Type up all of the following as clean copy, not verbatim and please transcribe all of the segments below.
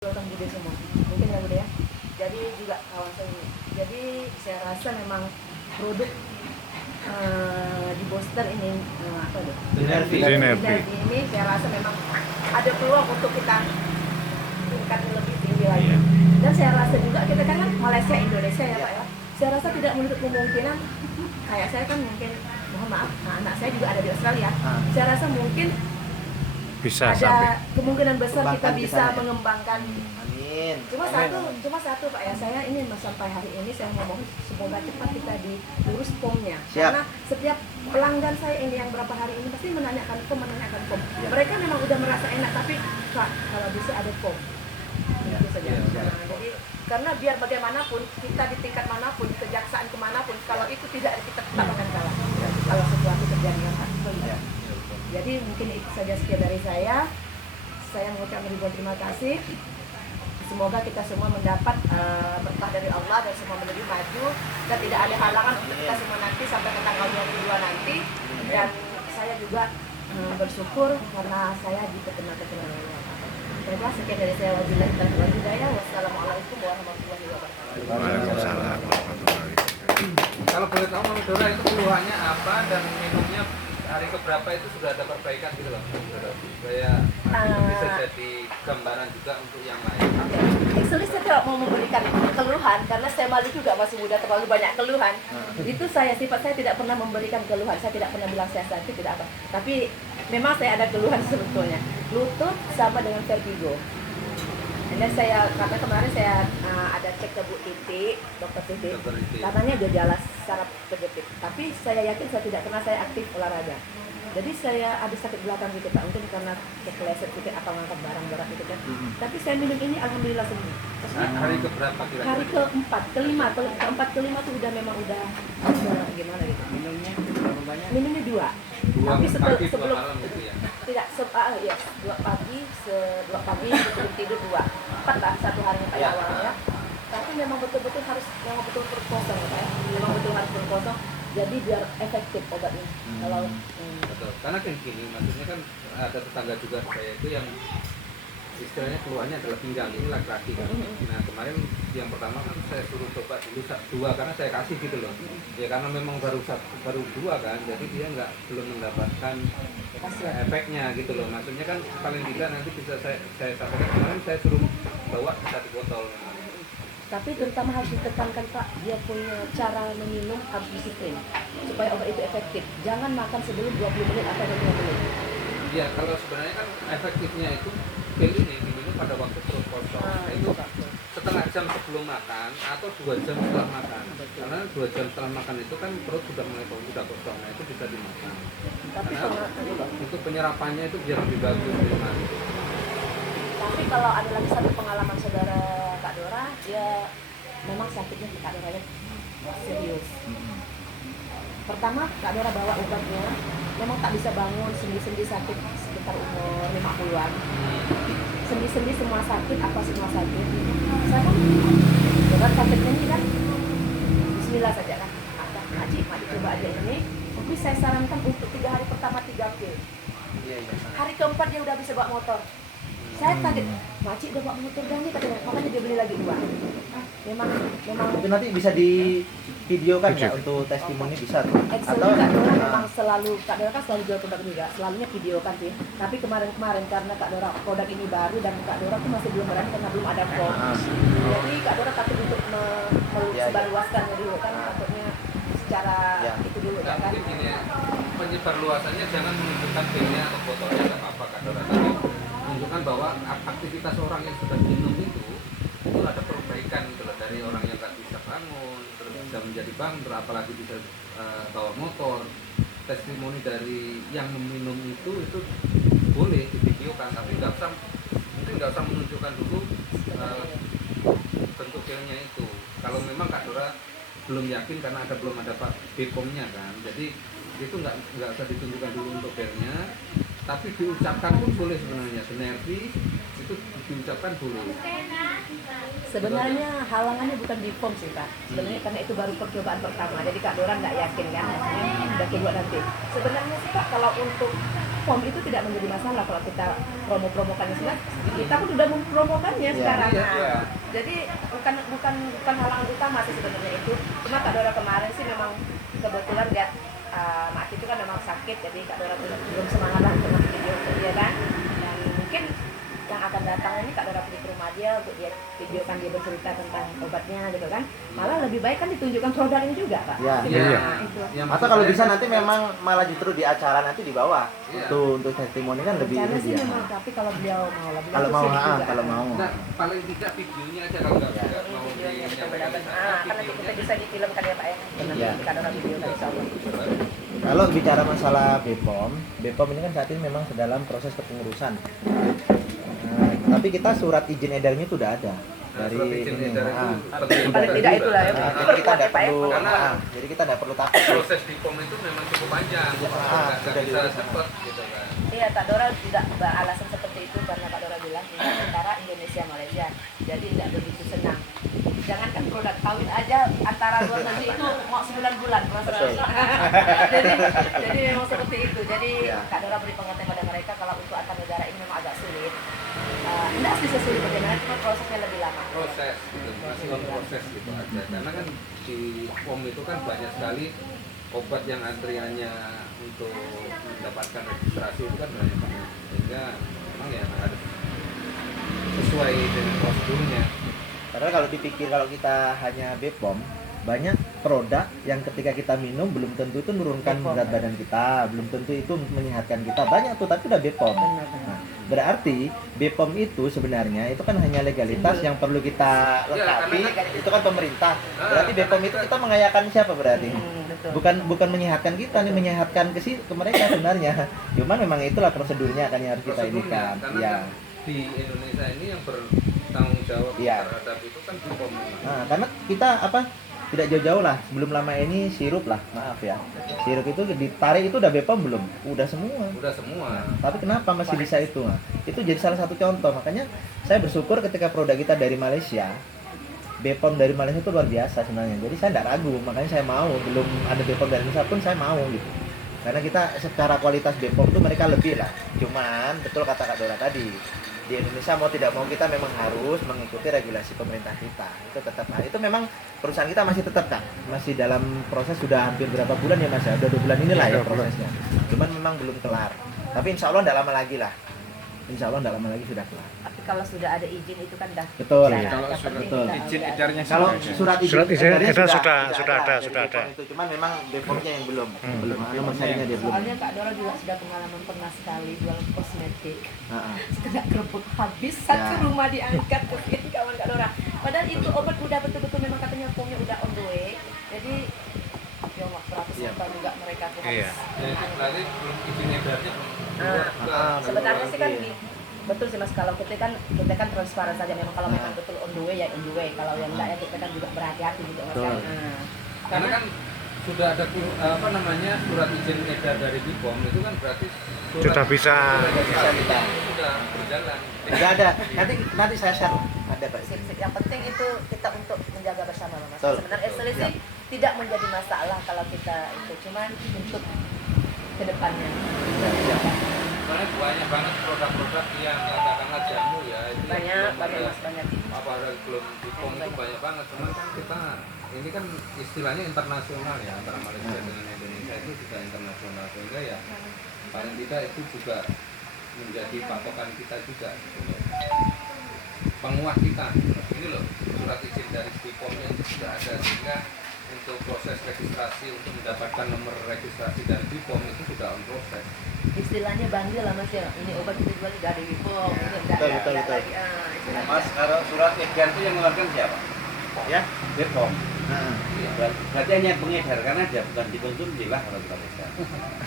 Datang Bude semua, mungkin ya Bude ya. Jadi juga kawasan ini. Jadi saya rasa memang produk di Boston ini apa tuh? Sinergi Ini saya rasa memang ada peluang untuk kita tingkatkan lebih tinggi lagi. Iya. Dan saya rasa juga kita kan Malaysia Indonesia ya Pak ya. Saya rasa tidak menutup kemungkinan kayak saya kan mungkin mohon maaf, anak saya juga ada di Australia. Saya rasa mungkin bisa ada sampai kemungkinan besar kita Kembangkan bisa kita, ya. mengembangkan. Amin. Cuma satu Pak ya, saya ini sampai hari ini saya ngomong semoga cepat kita diurus POM-nya. Siap. Karena setiap pelanggan saya ini yang berapa hari ini pasti menanyakan POM. Ya. Mereka memang udah merasa enak, tapi Pak kalau bisa ada POM. Ya. Itu saja. Ya. Nah, jadi karena biar bagaimanapun kita di tingkat manapun, kejaksaan kemanapun, kalau itu tidak kita tetap akan kalah. Kalau sesuatu terjadi yang Ya. jadi mungkin itu saja sekian dari saya. Saya mengucapkan ribuan terima kasih. Semoga kita semua mendapat berkah dari Allah dan semua menjadi maju dan tidak ada halangan untuk kita semua nanti sampai ke tanggal 22 nanti. Dan saya juga bersyukur karena saya diperkenalkan. Terima kasih sekian dari saya. Wabillahi taufiq wal hidayah. Wassalamualaikum warahmatullahi wabarakatuh. Waalaikumsalam warahmatullahi wabarakatuh. Kalau boleh tahu Mami Dora itu keluhannya apa dan minumnya hari keberapa itu sudah ada perbaikan gitu loh supaya itu bisa jadi gambaran juga untuk yang lain. Actually saya tidak mau memberikan keluhan karena saya malu juga masih muda terlalu banyak keluhan. Itu sifat saya tidak pernah memberikan keluhan. Saya tidak pernah bilang saya sakit tidak apa. Tapi memang saya ada keluhan sebetulnya. Lutut sama dengan vertigo. Dan karena kemarin saya ada cek ke Bu Titi, Dokter Titi, Dokter Titi. katanya gejala saraf kejepit. Tapi saya yakin saya tidak karena saya aktif olahraga. Jadi saya ada sakit belakang gitu Pak, mungkin karena kepleset gitu atau ngangkat barang-barang gitu kan. Tapi saya minum ini alhamdulillah sembuh. Hari keberapa kira-kira? Hari keempat, kelima tuh udah memang udah gimana gitu. Minumnya berapa banyak? Minumnya 2. Dua Tapi pagi, dua sebelum malam gitu ya. tidak ya 2 pagi sebelum tidur 2. 4 lah satu harinya Pak Ya. awalnya. Tapi memang betul-betul harus berkosong ya Pak ya. Memang betul harus berkosong. Jadi biar efektif obatnya. Kalau Betul. Karena kan gini, maksudnya kan ada tetangga juga saya itu yang istilahnya keluhannya adalah pinggang, ini laki-laki kan. Nah kemarin yang pertama kan saya suruh coba dulu 2 karena saya kasih gitu loh. Ya karena memang baru 2 kan, jadi dia belum mendapatkan efeknya gitu loh. Maksudnya kan paling tidak nanti bisa saya sampaikan kemarin saya suruh bawa 1 botol. tapi terutama harus ditekankan Pak, dia punya cara meminum harus disiplin supaya obat itu efektif. Jangan makan sebelum 20 menit atau 25 menit. Ya kalau sebenarnya kan efektifnya itu pil ini diminum pada waktu perut kosong. Itu setengah jam sebelum makan atau 2 jam setelah makan. Karena 2 jam setelah makan itu kan perut sudah mulai kosong, nah itu bisa dimakan. Tapi Karena untuk penyerapannya itu biar lebih bagus memang. Tapi kalau ada lagi satu pengalaman saudara Kak Dora, dia memang sakitnya Kak Doranya serius. Pertama Kak Dora bawa obatnya, memang tak bisa bangun, sendi-sendi sakit sekitar umur 50-an. Sendi-sendi semua sakit, apa semua sakit. Saya kan, obat sakitnya ini kan, bismillah saja kan. Makcik coba aja ini. Tapi saya sarankan untuk 3 hari pertama 3 pil. Iya. Hari keempat dia udah bisa bawa motor. Saya kaget, makcik udah bawa motor dan nih katanya, makanya dia beli lagi 2. Memang Itu nanti bisa di videokan nggak untuk testimoni bisa tuh? actually Kak Dora memang selalu, Kak Dora kan selalu jual produk juga, selalunya videokan sih. Tapi kemarin karena Kak Dora produk ini baru dan Kak Dora tuh masih belum berani karena belum ada form. Jadi Kak Dora takut untuk sebarluaskannya dulu kan, takutnya secara itu dulu Nah, ya kan. mungkin gini ya, penyebar luasannya jangan menunjukkan pilnya atau botolnya nggak apa-apa Kak Dora, tapi menunjukkan bahwa aktivitas orang yang sudah minum itu ada perbaikan gitu loh, dari orang yang nggak bisa bangun terus bisa menjadi bangun, apalagi bisa bawa motor. Testimoni dari yang meminum itu boleh divideokan, tapi mungkin nggak usah menunjukkan dulu bentuk pilnya itu. Kalau memang Kak Dora belum yakin karena belum ada Pak BPOM-nya kan, jadi itu nggak usah ditunjukkan dulu untuk pilnya, tapi diucapkan pun boleh sebenarnya. Sinergi itu diucapkan boleh. Sebenarnya halangannya bukan di form sih Pak. Sebenarnya karena itu baru percobaan pertama. Jadi Kak Dora nggak yakin kan, udah kedua nanti. Sebenarnya sih Pak kalau untuk form itu tidak menjadi masalah kalau kita promokannya sudah. Kita pun sudah mempromokannya sekarang. iya, Nah, iya. jadi bukan halangan utama sih sebenarnya itu. Cuma Kak Dora kemarin sih memang kebetulan lihat Mak itu kan memang sakit, jadi Kak Dora belum semangat lah untuk ngasih video untuk dia kan. Dan mungkin yang akan datang ini Kak Dora pergi ke rumah dia untuk dia videokan, dia bercerita tentang obatnya gitu kan. Malah lebih baik kan ditunjukkan produknya juga Kak. Iya. Iya. Nah, itu. Yang Atau kalau maksud bisa saya- nanti memang malah justru di acara nanti di bawah Iya. untuk testimoni kan lebih Rencana sih ya. memang, tapi kalau beliau mau lah, beliau Kalau mau, sih juga. kalau mau. Nah, paling tidak videonya aja kalau nggak Ya. nggak mau Videonya menyampaikan benar-benar. di sana, Kan nanti kita bisa difilmkan ya Pak ya. Iya. Kak Dora video kan insya Allah. Kalau bicara masalah BPOM ini kan saat ini memang dalam proses kepengurusan. Tapi kita surat izin edarnya itu udah ada dari surat izin ini. edar itu penting Paling tidak itulah ya. Nah, Itu jadi kita berkuat ya tidak Pak ya. perlu, Karena- jadi kita tidak perlu takut. proses di POM itu memang cukup panjang, nggak sudah bisa diurus. cepat gitu kan. Iya, Kak Dora tidak beralasan seperti itu karena Kak Dora bilang ini antara Indonesia Malaysia, jadi tidak begitu senang. Jangankan produk kawin aja antara luar negeri itu mau 9 bulan proses. jadi memang seperti itu. Jadi Ya. Kak Dora beri pengertian pada mereka kalau untuk antar negara ini memang agak sulit. Tidak bisa sulit bagaimana, cuma prosesnya lebih lama. Proses gitu, masih on proses gitu aja. Karena kan di POM itu kan banyak sekali obat yang antriannya untuk mendapatkan registrasi itu kan banyak banget, sehingga memang ya harus sesuai dengan prosedurnya. Padahal kalau dipikir kalau kita hanya BPOM, banyak produk yang ketika kita minum belum tentu itu menurunkan BPOM. berat badan kita, belum tentu itu menyehatkan kita. Banyak tuh tapi udah BPOM. Nah, berarti BPOM itu sebenarnya itu kan hanya legalitas yang perlu kita lengkapi. karena- Itu kan pemerintah. Berarti BPOM itu kita mengayakan siapa berarti? Betul. Bukan menyehatkan kita nih, menyehatkan ke mereka sebenarnya. Cuman memang itulah prosedurnya kan yang harus kita ini Prosedurnya, kan. karena Ya. kan di Indonesia ini yang bertanggung jawab Iya. terhadap itu kan di POM. Nah, karena kita tidak jauh-jauh lah, sebelum lama ini sirup lah, maaf ya. Sirup itu ditarik itu udah BPOM belum? Udah semua. Udah semua. Tapi kenapa masih bisa itu? Nah, itu jadi salah satu contoh. Makanya saya bersyukur ketika produk kita dari Malaysia, BPOM dari Malaysia itu luar biasa sebenarnya. Jadi saya tidak ragu, makanya saya mau. Belum ada BPOM dari Indonesia pun saya mau gitu. Karena kita secara kualitas BPOM itu mereka lebih lah. Cuman betul kata Kak Dora tadi, di Indonesia mau tidak mau kita memang harus mengikuti regulasi pemerintah kita. Itu tetap. Nah, itu memang perusahaan kita masih tetap Kak. Masih dalam proses sudah hampir berapa bulan ya Mas ya? Udah 2 bulan inilah ya 2 bulan. prosesnya. Cuman memang belum kelar. Tapi insya Allah tidak lama lagi lah. Insya Allah tidak lama lagi sudah kelar. Tapi kalau sudah ada izin itu kan dah. Betul. Cara Iya. yang Kalau penting surat kita izin udah- edarnya Kalau sudah ada. surat izin Surat izin edarnya edar sudah dari ada. BPOM itu. Cuman memang BPOM-nya yang belum. Belum. Nomor serinya dia belum. Soalnya Kak Dora juga sudah pengalaman pernah sekali jual kosmetik. Heeh. Setengah kerupuk habis, satu Ya. rumah diangkat ke kawan Kak Dora. Padahal itu obat udah betul-betul memang katanya formnya udah on the way. Jadi ya Allah, beratus Iya. juta juga mereka tuh Iya. habis. Nanti belum izin edarnya belum keluar juga. Sebenarnya sih kan Iya. betul sih Mas, kalau kita kan transparan saja memang kalau memang betul on the way ya on the way, kalau yang enggak ya kita kan juga berhati-hati gitu Mas kan. Betul. Karena kan sudah ada surat izin edar dari BPOM itu kan berarti Sudah bisa. Bisa kita. sudah berjalan. Enggak ada. Nanti saya share. Ada Pak. Sip-sip. Yang penting itu kita untuk menjaga bersama Mas. Betul. Sebenarnya actually sih tidak menjadi masalah kalau kita itu, cuman untuk kedepannya. Soalnya banyak banget produk-produk yang katakanlah jamu ya itu yang Banyak belum Mas, banyak. apa ada belum BPOM itu banyak banget. Cuman kan kita ini kan istilahnya internasional ya, antara Malaysia dengan Indonesia itu juga internasional, sehingga ya paling tidak itu juga menjadi patokan kita juga gitu loh. Penguat kita ini loh, surat izin dari BPOM-nya itu sudah ada, sehingga untuk proses registrasi untuk mendapatkan nomor registrasi dari BPOM itu sudah on proses. Istilahnya bandel lah Mas ya. Ini obat kita jual tidak ada BPOM, ini enggak Betul, ada betul, enggak betul. lagi. Istilahnya. Mas, kalau surat edar itu yang mengeluarkan siapa? Ya. BPOM. Heeh. Berarti hanya pengedar karena dia bukan dikonsumsi lah kalau kita bisa.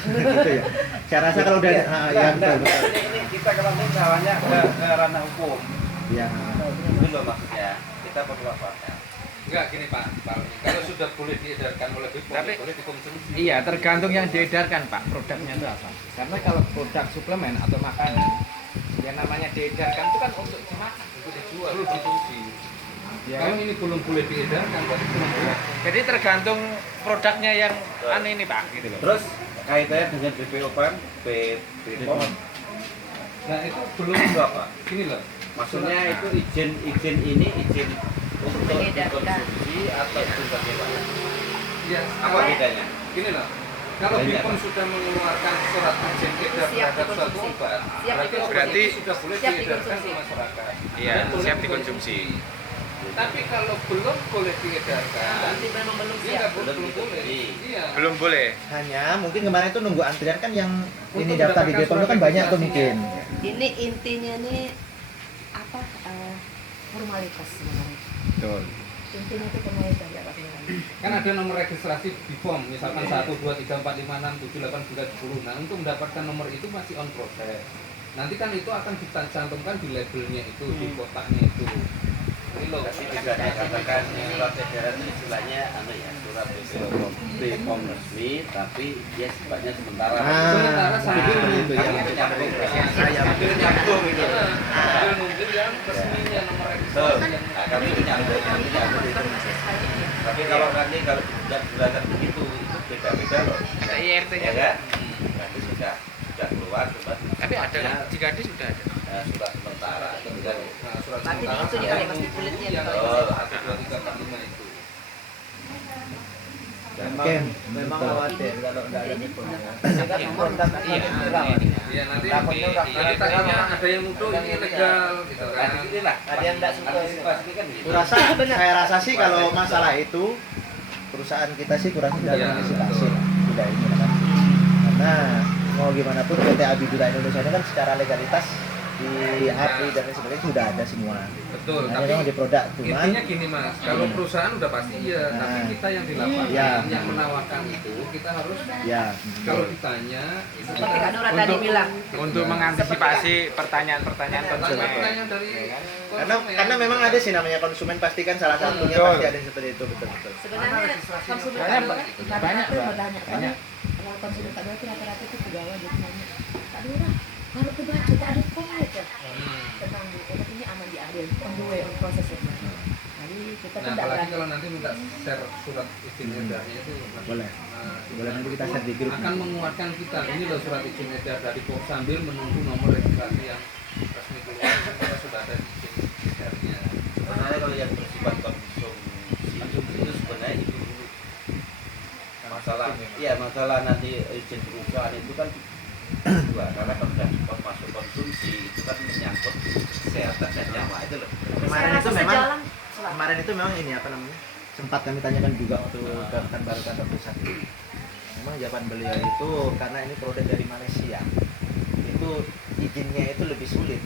Gitu ya. Saya rasa kalau udah ya betul betul. Ini kita kalau ini salahnya ke ranah hukum. Ya. Itu loh maksudnya. Kita perlu apa? Enggak gini Pak, kalau sudah boleh diedarkan oleh BPOM, Tapi- boleh dikonsumsi. Iya, tergantung yang diedarkan Pak, produknya itu apa. Karena kalau produk suplemen atau makanan, yang namanya diedarkan itu kan untuk dimakan. Untuk dijual, dikonsumsi. Ya. Kalau ini belum boleh diedarkan, berarti belum boleh. Jadi tergantung produknya yang aneh ini Pak, gitu loh. Terus kaitannya dengan BPOM, BPOM. Nah itu belum apa? Gini loh. Maksudnya itu izin ini izin untuk Mengedarkan. dikonsumsi atau itu bagaimana? Ya, Apa bedanya? Gini loh. Kalau Banyak. BPOM sudah mengeluarkan surat izin edar Siap terhadap suatu dikonsumsi. obat, Siap berarti obat Berarti- itu sudah boleh siap diedarkan dikonsumsi. ke masyarakat. Iya, Dan boleh siap dikonsumsi. Tapi kalau belum boleh diedarkan, Berarti memang belum dia siap. nggak Belum belum boleh. dikonsumsi. Iya. Belum boleh. Hanya mungkin kemarin itu nunggu antrian kan yang ini Untuk daftar di mendapatkan BPOM itu kan surat banyak tuh registrasinya. mungkin. Ini intinya nih apa formalitas sebenarnya. Betul. Intinya itu formalitas ya Pak Sebenarnya. Kan ada nomor registrasi di BPOM, misalkan 1, 2, 3, 4, 5, 6, 7, 8, 9, 10. Nah, untuk mendapatkan nomor itu masih on proses. Nanti kan itu akan dicantumkan di labelnya itu, di kotaknya itu. Ini loh. Tapi bisa dikatakan surat edaran itu istilahnya surat BPOM resmi, tapi dia sifatnya sementara. Sementara sambil itu ya. sambil nyambung gitu. Sambil nunggu yang resminya nomor registrasi yang Akan itu nyambung, nanti nyambung itu. Tapi kalau nanti kalau sudah belajar begitu itu beda-beda loh. Ada IRT-nya. Ya kan? Nanti sudah keluar cuma Tapi ada kan? Jika ada sudah ada. surat sementara atau tidak. Nah, surat Berarti sementara itu dikali pasti kulitnya yang kalau Oh, 1, 2, 3, 4, 5 itu. Memang khawatir kalau nggak ada BPOM. Iya, nanti Takutnya udah nanti tadinya ada yang nuduh ini ilegal gitu kan. Nah, inilah Ada yang nggak suka. antisipasi kan gitu. saya rasa sih kalau masalah itu perusahaan kita sih kurang sudah Iya, mengantisipasi betul. sudah ini kan. Karena mau gimana pun PT Abidura Indonesia ini kan secara legalitas di API dan lain sebagainya sudah ada semua. Betul, Hanya tapi memang di produk cuman intinya gini Mas, kalau perusahaan udah pasti iya, tapi Nah. kita yang di lapangan Iya. yang menawarkan itu kita harus ya kalau ditanya itu Seperti Kak Nora tadi bilang. Untuk mengantisipasi pertanyaan-pertanyaan konsumen. pertanyaan dari karena konsumen. karena memang ada sih namanya konsumen pasti kan salah satunya Betul. pasti ada yang seperti itu betul. Sebenarnya konsumen Banyak, Kak Dora, banyak, banyak tuh Mbak. bertanya. Banyak. Kalau konsumen Kak Dora itu rata-rata itu pegawai jadi nanya, Kak Dora, kalau tuh baca tak ada komit ya. Tenang bu, obat ini aman diambil, on the way, on process ya. Jadi kita tuh Nah, tidak apalagi berani. kalau nanti minta share surat izin edarnya itu Boleh. nah, Boleh nanti kita share di grup. akan menguatkan kita ini loh surat izin edar dari BPOM sambil menunggu nomor registrasi yang resmi keluar kita sudah ada izin edarnya. Sebenarnya kalau yang bersifat konsumsi itu sebenarnya itu dulu masalah masalah nanti izin perusahaan itu kan dua karena kalau sudah masuk konsumsi itu kan menyangkut kesehatan dan nyawa itu loh. Kemarin Saya itu rasa memang sejalan, Selamat. kemarin itu memang ini apa namanya sempat kami tanyakan juga waktu ke baru kantor pusat. Memang jawaban beliau itu karena ini produk dari Malaysia itu izinnya itu lebih sulit,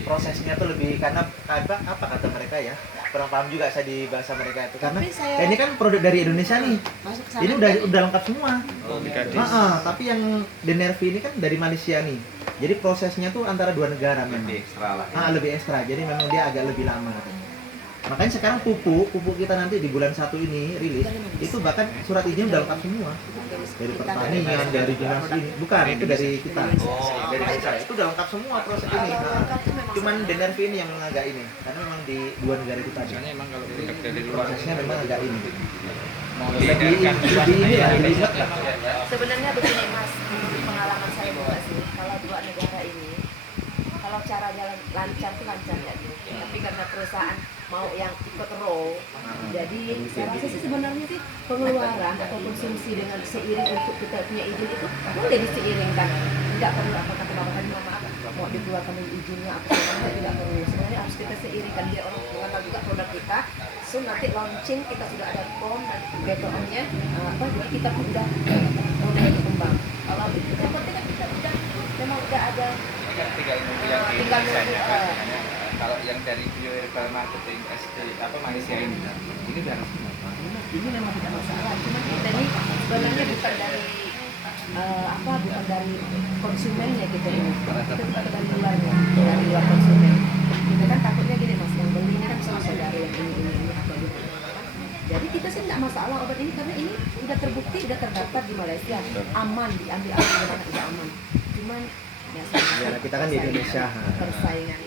prosesnya tuh lebih karena apa kata mereka ya kurang paham juga saya di bahasa mereka itu karena Tapi saya- ya ini kan produk dari Indonesia nih, Masuk ke sana ini udah lengkap semua. Oh, Gadis. Tapi yang Denervi ini kan dari Malaysia nih, jadi prosesnya tuh antara dua negara memang. lebih ekstra lah. Lebih ekstra, jadi memang dia agak lebih lama. Makanya sekarang pupuk kita nanti di bulan 1 ini rilis, itu bahkan surat izin udah lengkap semua. Dari pertanian, dari dinas ini, bukan itu dari kita. Dari desa itu udah lengkap semua proses ini. Cuman Denervi ini yang agak ini, karena memang di dua negara itu tadi. Biasanya emang kalau produk dari luar Prosesnya memang agak ini. mau Lebih diedarkan lebih ini ya, lebih ribet lah. Sebenarnya begini Mas, menurut pengalaman saya juga sih, kalau dua negara ini, kalau cara jalan lancar tuh lancar ya, tapi karena perusahaan mau yang ikut row, jadi saya rasa sih sebenarnya sih pengeluaran atau konsumsi dengan seiring untuk kita punya izin itu boleh diseiringkan, tidak perlu apa kata bapak tadi maaf mau dikeluarkan dari izinnya apa sebagainya tidak perlu. Sebenarnya harus kita seiringkan biar orang mengenal juga produk kita. So nanti launching kita sudah ada form dan BPOM-nya jadi kita pun udah berkembang. Kalau itu yang penting kan kita udah memang udah ada kan tinggal nunggu yang di Tinggal Indonesia nunggu, kan. Makanya, kalau yang dari Bio Herbal Marketing SD Malaysia ini udah resmi. ini memang tidak masalah. Cuma kita ini sebenarnya bukan dari bukan dari konsumennya kita ini. Kita bukan dari luarnya, dari luar konsumen. Kita kan takutnya gini Mas, yang beli ini kan sama saudara yang ini atau gimana. Jadi kita sih tidak masalah obat ini karena ini udah terbukti, udah terdaftar di Malaysia, aman diambil di mana tidak aman. Cuman ya Ya, kita kan di Indonesia. persaingan.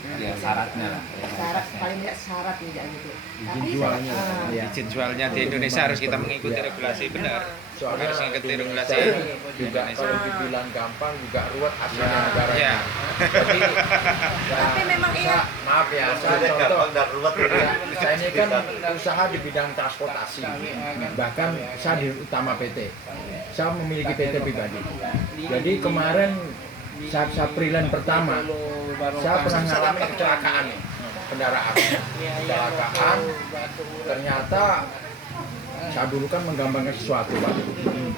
Ya, syaratnya lah. Syarat paling nggak syarat nih jangan gitu. Izin jualnya. Iya. Izin jualnya di Indonesia harus kita mengikuti regulasi benar. Soalnya Harus mengikuti di regulasi Indonesia ini juga Indonesia. kalau dibilang gampang juga ruwet aslinya Ya. negaranya. Jadi, Tapi memang iya. maaf ya, saya Sudah contoh. gampang dan ruwet Ya, saya ini kan usaha di bidang transportasi, bahkan saya di utama PT. Saya memiliki PT pribadi. Jadi kemarin saat saya freelance pertama, saya pernah ngalamin kecelakaan nih, kendaraan. Kecelakaan, ternyata saya dulu kan menggambarkan sesuatu Pak.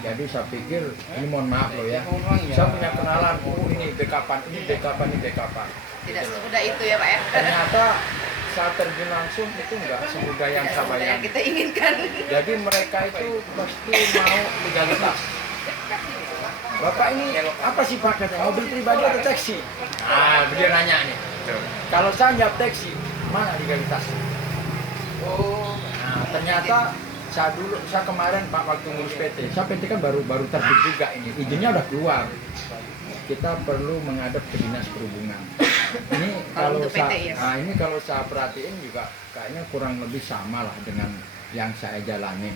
Jadi saya pikir, ini mohon maaf loh ya, saya punya kenalan, oh ini backupan, ini backupan, ini backupan. Tidak semudah itu ya Pak ya. Ternyata saat terjun langsung itu enggak semudah yang saya bayangkan. Kita inginkan. Jadi mereka itu pasti mau legalitas. Bapak ini apa sih Pak katanya? Mobil pribadi atau taksi? Ah, beliau nanya nih. Kalau saya jawab taksi, mana legalitas? Oh, nah ternyata saya kemarin Pak waktu ngurus PT, saya PT kan baru terbit juga ini, izinnya udah keluar. Kita perlu menghadap ke dinas perhubungan. Ini Kalau kalau untuk PT, ya? ini kalau saya perhatiin juga kayaknya kurang lebih sama lah dengan yang saya jalani.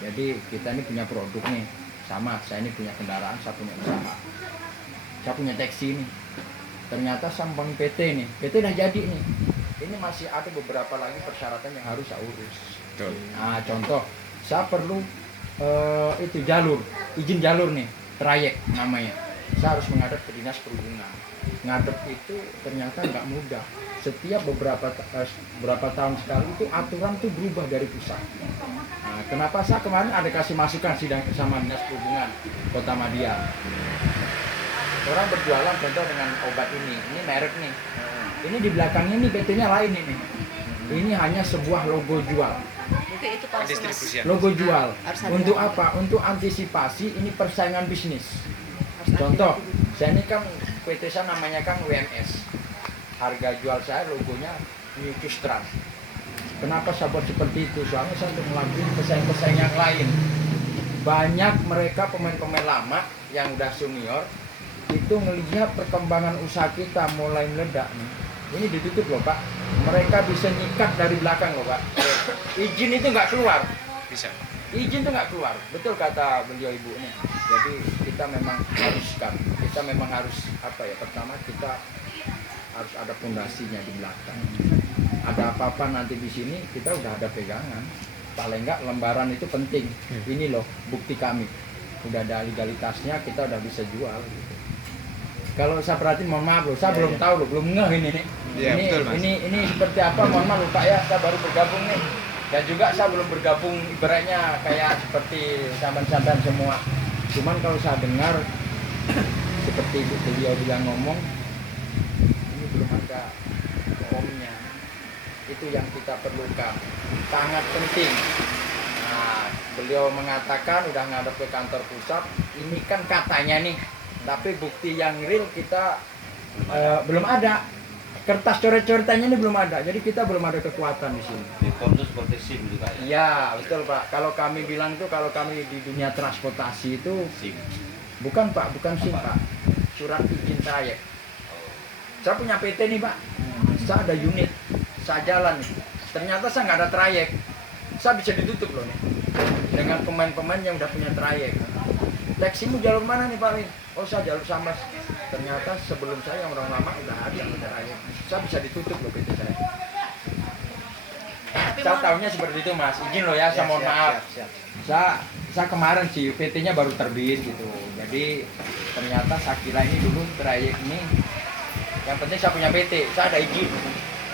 Jadi kita ini punya produk nih, sama. Saya ini punya kendaraan, saya punya usaha, saya punya taksi nih. Ternyata sambang PT nih, PT udah jadi nih. Ini masih ada beberapa lagi persyaratan yang harus saya urus. Betul. Nah, contoh, saya perlu itu izin jalur nih, trayek namanya. Saya harus menghadap ke dinas perhubungan. Ngadep itu ternyata nggak mudah. Setiap berapa tahun sekali itu aturan tuh berubah dari pusat. Nah, kenapa saya kemarin ada kasih masukan sidang sama dinas perhubungan Kota Madia. Orang berjualan contoh dengan obat ini merek nih. Ini di belakangnya nih PT-nya lain ini. Ini hanya sebuah logo jual. Mungkin itu palsu Mas. Distribusian. Logo jual. Harus ada. Untuk apa? Untuk antisipasi ini persaingan bisnis. Harus ada. Contoh, saya ini kan PT saya namanya kan WMS. Harga jual saya logonya Mutus Trans. Kenapa saya buat seperti itu? Soalnya saya untuk melampiaskan pesaing-pesaing yang lain. Banyak mereka pemain-pemain lama yang udah senior itu ngelihat perkembangan usaha kita mulai meledak nih. Ini ditutup loh Pak. Mereka bisa nyikat dari belakang loh Pak. Izin itu nggak keluar. Bisa. Izin itu nggak keluar. Betul kata beliau ibu nih. Jadi kita memang harus apa ya? Pertama kita harus ada fondasinya di belakang. Ada apa-apa nanti di sini kita udah ada pegangan. Paling nggak lembaran itu penting. Ini loh bukti kami. Udah ada legalitasnya, kita udah bisa jual. Gitu. Kalau saya perhatiin, mohon maaf loh, saya belum tahu loh, belum ngeh ini nih. Iya, betul, Mas. Ini seperti apa, mohon maaf lupa ya, saya baru bergabung nih. Dan juga saya belum bergabung ibaratnya kayak seperti sampan-sampan semua. Cuman kalau saya dengar seperti beliau bilang ngomong, ini belum ada omnya. Itu yang kita perlukan, sangat penting. Nah, beliau mengatakan udah ngadep ke kantor pusat, ini kan katanya nih, tapi bukti yang real kita belum ada. Kertas coret-coretannya ini belum ada, jadi kita belum ada kekuatan di sini. Bepom itu seperti SIM juga ya. Iya, betul Pak. Kalau kami bilang itu, kalau kami di dunia transportasi itu, SIM. bukan Pak, bukan SIM Pak. Surat izin trayek. Saya punya PT nih Pak, saya ada unit, saya jalan nih. Ternyata saya nggak ada trayek, saya bisa ditutup loh nih. Dengan pemain-pemain yang udah punya trayek. Taksimu jalur mana nih Pak Win? Oh saya jalur Sambas. Ternyata sebelum saya yang orang lama udah ada yang trayek. Saya bisa ditutup loh PT saya. Saya tahunya seperti itu Mas. Izin loh ya, saya mohon maaf. Saya kemarin sih PT-nya baru terbit gitu. Jadi ternyata saya kira ini dulu trayek ini. Yang penting saya punya PT, saya ada izin,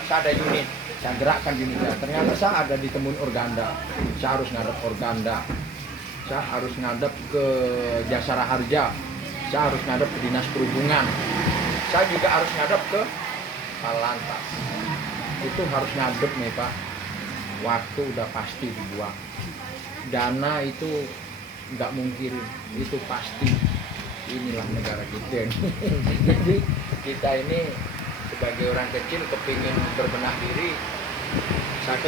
saya ada unit, saya gerakkan unitnya. Ternyata saya ada di Tembun Organda. Saya harus ngadep Organda. Saya harus ngadep ke Jasara Harja. Saya harus ngadep ke Dinas Perhubungan. Saya juga harus ngadep ke Lantas. Itu harus ngadep nih Pak. Waktu udah pasti dibuang. Dana itu nggak mungkin, itu pasti. Inilah negara kita. Jadi kita ini sebagai orang kecil kepingin berbenah diri. Saya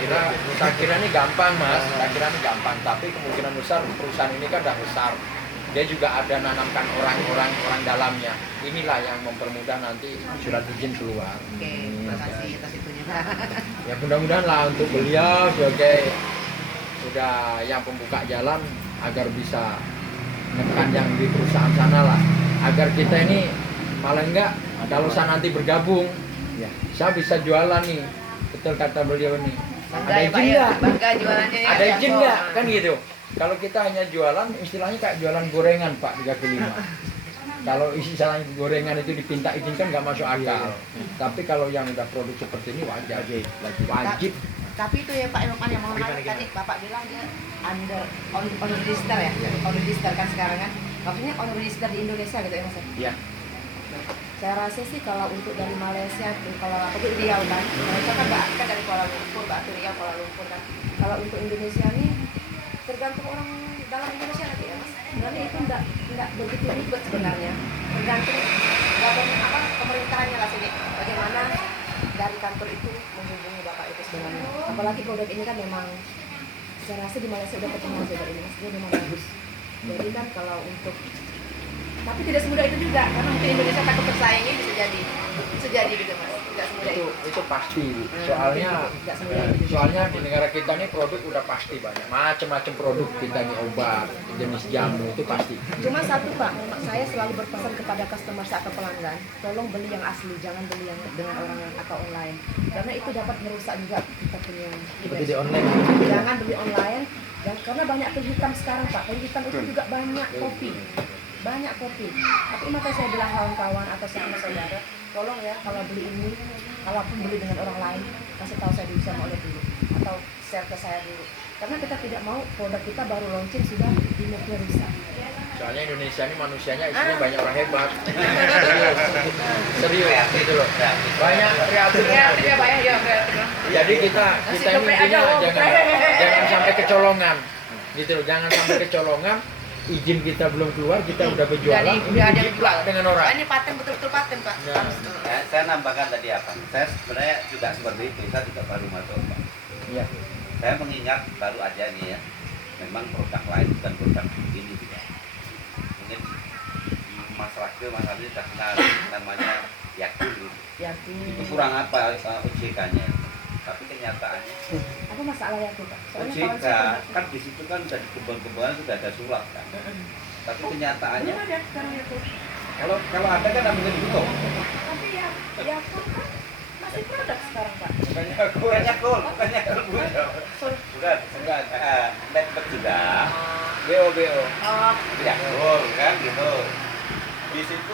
kira ini gampang Mas. Saya kira ini gampang. Tapi kemungkinan besar perusahaan ini kan udah besar. dia juga ada nanamkan orang dalamnya. Inilah yang mempermudah nanti surat izin keluar. Oke, terima kasih atas itunya. Ya mudah-mudahan lah untuk beliau sebagai sudah yang pembuka jalan agar bisa menekan yang di perusahaan sana lah, agar kita ini paling enggak kalau saya nanti bergabung ya saya bisa jualan nih, betul kata beliau nih, Bangga ada ya, Pak, izin ya. nggak, Bangga jualannya ya. ada Ya, izin Pak. nggak, kan gitu. Kalau kita hanya jualan istilahnya kayak jualan gorengan Pak di kaki lima. Kalau istilahnya gorengan itu dipinta izin kan nggak masuk akal. Tapi kalau yang udah produk seperti ini wajar, wajib. Tapi itu ya Pak Ilman yang mau menarik tadi Bapak bilang dia on register ya, on register kan sekarang kan. Maksudnya on register di Indonesia gitu ya Mas? Ya. Saya rasa sih kalau untuk dari Malaysia kalau aku tuh ideal kan. Mereka kan kita dari Kuala Lumpur, Mbak Riau Kuala Lumpur kan. Kalau untuk Indonesia nih tergantung orang dalam Indonesia lagi ya Mas. Sebenarnya itu enggak begitu ribet sebenarnya. Tergantung government apa pemerintahannya lah sini. Bagaimana dari kantor itu menghubungi Bapak itu sebenarnya. Apalagi produk ini kan memang saya rasa di Malaysia udah ketemu sudah ini Mas. Dia memang bagus. Jadi kan kalau untuk tapi tidak semudah itu juga karena mungkin Indonesia takut tersaingi bisa jadi gitu Mas. Tidak semudah Itu pasti. Soalnya di negara kita nih produk udah pasti banyak, macam-macam produk kita nih, obat, jenis jamu itu pasti. Cuma satu Pak, saya selalu berpesan kepada customer saya atau pelanggan, tolong beli yang asli, jangan beli yang dengan orang atau online, karena itu dapat merusak juga kita punya. Seperti di online. Jangan beli online, karena banyak pil hitam sekarang Pak. Pil hitam itu juga banyak kopi, Tapi maka saya bilang kawan-kawan atau saudara, tolong ya kalau beli ini, kalaupun beli dengan orang lain, kasih tahu saya dulu, saya mau lihat dulu, atau share ke saya dulu. Karena kita tidak mau produk kita baru launching sudah image-nya rusak. Soalnya Indonesia ini manusianya isinya banyak orang hebat. Serius gitu loh. Banyak kreatifnya. Ya Pak ya, Jadi kita ini intinya jangan sampai kecolongan. Gitu loh, jangan sampai kecolongan. Izin kita belum keluar, kita udah berjualan. Udah ada yang jual dengan orang. Ini paten betul-betul paten Pak. Saya nambahkan tadi apa? Saya sebenarnya juga seperti itu. Saya juga baru masuk, Pak. Iya. Saya mengingat baru aja nih ya. Memang produk lain bukan produk ini juga. Mungkin Mas Rakil, Mas Andi sudah kenal namanya Yakult. Itu kurang apa OJK-nya? Tapi kenyataannya Apa masalah ya Pak? OJK kan di situ kan sudah di kebun-kebunan sudah ada surat kan. Tapi kenyataannya kalau ada kan mungkin gitu. Tapi ya kan masih produk sekarang Pak. Bukannya Yakult. Bukan. Netpet juga. BO. Oh, Yakult kan gitu. Di situ